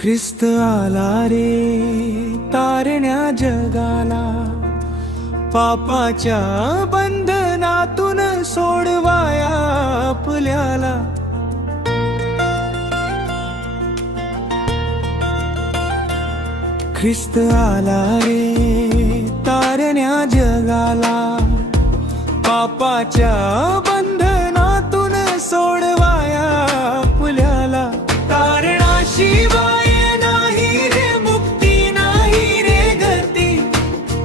ख्रिस्त आला रे तारण्या जगाला, पापाच्या बंधनातून सोडवाया आपल्याला। ख्रिस्त आला रे तारण्या जगाला, पापाच्या बंधनातून सोडवाया आपल्याला। तारणाशिवाय नाही रे मुक्ती, नाही रे गती,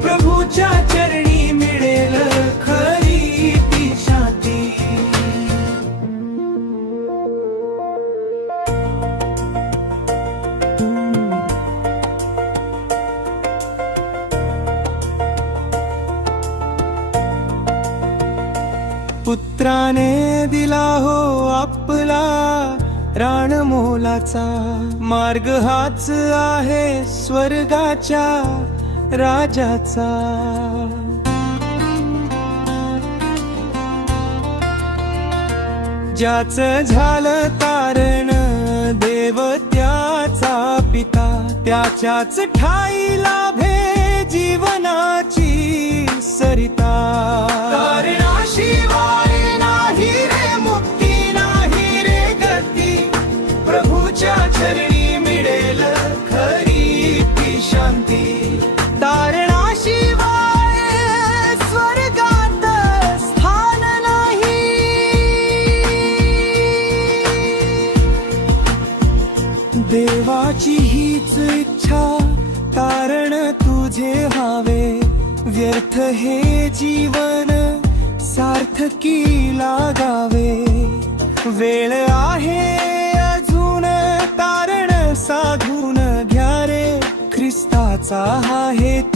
प्रभूच्या चरणी मिळेल खरी ती शांती। पुत्राने दिला हो आपला प्राण मोलाचा, मार्ग हाच आहे स्वर्गाच्या राजाचा। ज्याचं झालं तारण देव त्याचा पिता, त्याच्याच ठाई लाभे जीवनाची सरिता। तारणाशिवाय नाही रे मुक्ती, नाही रे गती, प्रभूच्या चरणी मिळेल खरी ती शांती। तारणाशिवाय स्वर्गात स्थान नाही, देवाची हीच इच्छा तारण तुझे व्हावे। व्यर्थ हे जीवन सार्थकी लागावे, वेळ आहे अजून तारण साधून घ्या रे, ख्रिस्ताचा हा हेतू